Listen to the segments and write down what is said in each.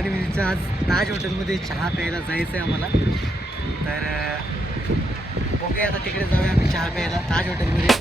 आणि मीचं आज ताज हॉटेलमध्ये चहा प्यायला जायचं आहे आम्हाला. तर बघूया आता तिकडे जाऊया आम्ही चहा प्यायला ताज हॉटेलमध्ये.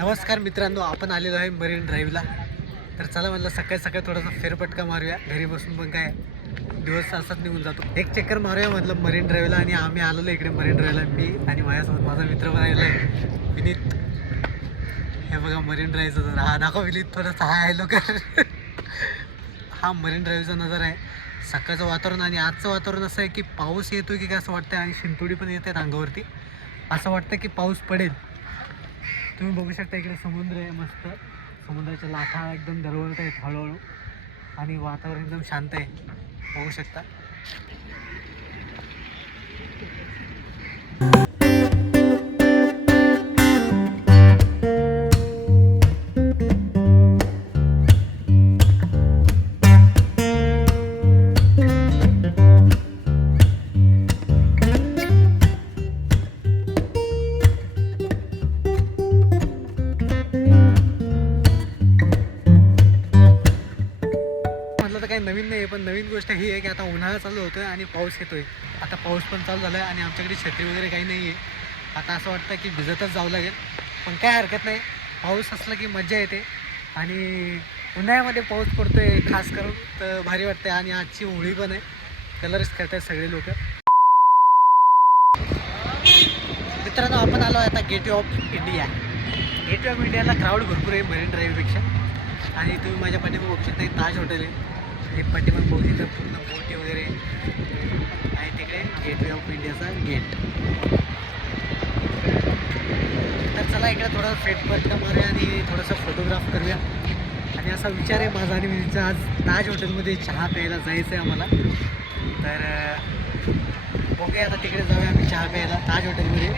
नमस्कार मित्रांनो, आपण आलेलो आहे मरीन ड्राईव्हला. तर चला म्हटलं सकाळी सकाळी थोडासा फेरफटका मारूया. घरी बसून पण काय दिवस असाच निघून जातो. एक चक्कर मारूया म्हटलं मरीन ड्राईव्हला. आणि आम्ही आलेलो इकडे मरीन ड्राईव्हला, मी आणि माझ्यासोबत माझा मित्र पण आलेला आहे विनीत. हे बघा मरीन ड्राईव्हचा जर हा दाखव विनीत थोडासा आहे लोक. हा मरीन ड्राईव्हचा नजारा आहे. सकाळचं वातावरण आणि आजचं वातावरण असं आहे की पाऊस येतो की काय असं वाटतं. आणि शिंतोडी पण येते अंगावरती. असं वाटतं की पाऊस पडेल. तुम्ही बघू शकता इकडे समुद्र आहे मस्त. समुद्राच्या लाटा एकदम दरवळत आहेत हळूहळू. आणि वातावरण एकदम शांत आहे, बघू शकता. काही नवीन नाही आहे, पण नवीन गोष्ट ही आहे की आता उन्हाळा चालू होतोय आणि पाऊस येतोय. आता पाऊस पण चालू झाला आहे आणि आमच्याकडे छत्री वगैरे काही नाही आहे. आता असं वाटतं की भिजतच जावं लागेल, पण काय हरकत नाही. पाऊस असला की मजा येते. आणि उन्हाळ्यामध्ये पाऊस पडतोय खास करून तर भारी वाटते. आणि आजची होळी पण आहे, कलर्स करतात सगळे लोक. मित्रांनो, आपण आलो आता gateway of India. Gateway of इंडियाला क्राऊड भरपूर आहे मरीन ड्राईव्हपेक्षा. आणि तुम्ही माझ्या पाठीमागे बघू शकता ताज हॉटेल आहे. हे पाठीमागे बघू शकता पूर्ण बोटी वगैरे आहे तिकडे. गेटवे ऑफ इंडियाचा गेट. तर चला इकडे थोडा फेरफटका मारूया आणि थोडासा फोटोग्राफ करूया. आणि असा विचार आहे माझा आणि मीचं आज ताज हॉटेलमध्ये चहा प्यायला जायचं आहे आम्हाला. तर बघूया आता तिकडे जाऊया आम्ही चहा प्यायला ताज हॉटेलमध्ये.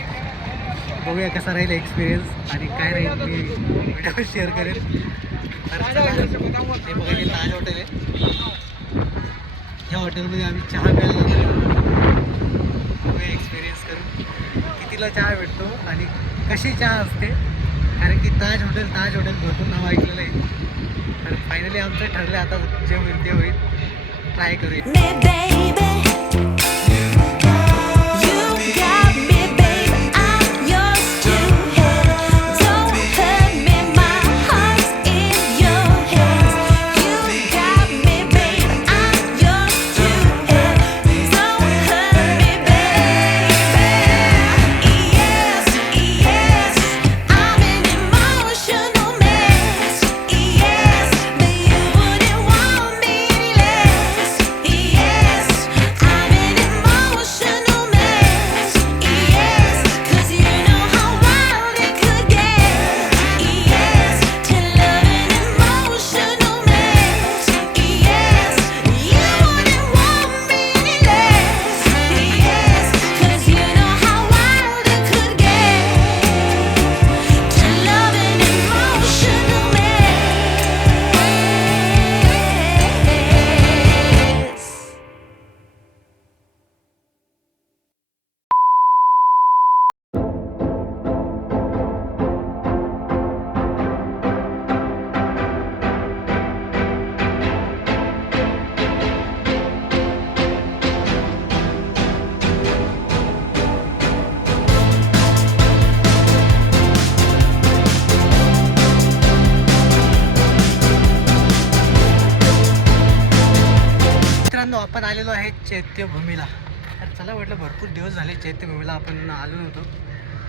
बघूया कसा राहील एक्सपिरियन्स आणि काय राहील मी व्हिडिओ शेअर करेन. तर चला, ते बघा हे ताज हॉटेल आहे. ह्या हॉटेलमध्ये आम्ही चहा प्यायला जातो. बघूया एक्सपिरियन्स करून कितीला चहा भेटतो आणि कशी चहा असते. कारण की ताज हॉटेल भरपूर नाव ऐकलेलं आहे. तर फायनली आमचं ठरलं आता जे होईल ते होईल. ट्राय करूया. आपण आलेलो आहे चैत्यभूमीला. तर चला म्हटलं भरपूर दिवस झाले चैत्यभूमीला आपण आलो नव्हतो,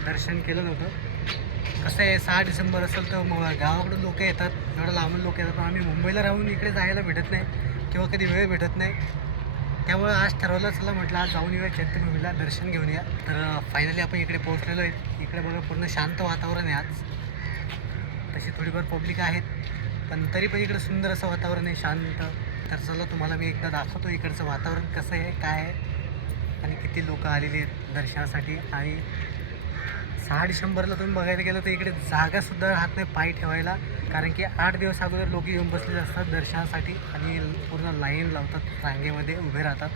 दर्शन केलं नव्हतं. कसं आहे 6 डिसेंबर असेल तर गावाकडून लोक येतात, एवढं लांबून लोक येतात. पण आम्ही मुंबईला राहून इकडे जायला भेटत नाही किंवा कधी वेळ भेटत नाही. त्यामुळे आज ठरवलं चला म्हटलं आज जाऊन येऊया चैत्यभूमीला, दर्शन घेऊन या. तर फायनली आपण इकडे पोहोचलेलो आहे. इकडे बघा पूर्ण शांत वातावरण आहे आज. तशी थोडीफार पब्लिक आहेत पण तरी पण इकडे सुंदर असं वातावरण आहे शांत. तर चला तुम्हाला मी एकदा दाखवतो इकडचं वातावरण कसं आहे काय आहे आणि किती लोक आलेली आहेत दर्शनासाठी. आणि 6 डिसेंबरला तुम्ही बघायला गेलं तर इकडे जागासुद्धा राहत नाही पाय ठेवायला, कारण की 8 दिवस अगोदर लोक येऊन बसलेले असतात दर्शनासाठी आणि पूर्ण लाईन लावतात, रांगेमध्ये उभे राहतात.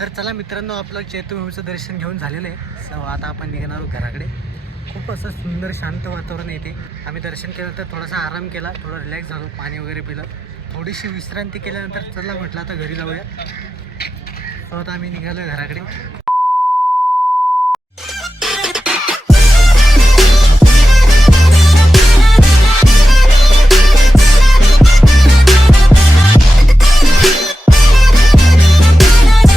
तर चला मित्रांनो, आपलं चैत्यभूमीचं दर्शन घेऊन झालेलं आहे. सो आता आपण निघणार आहोत घराकडे. खूप असं सुंदर शांत वातावरण येते. आम्ही दर्शन केलं तर थोडासा आराम केला, थोडं रिलॅक्स झालो, पाणी वगैरे पिलं, थोडीशी विश्रांती केल्यानंतर चला म्हटलं आता घरी जाऊया. सो आता आम्ही निघालो घराकडे.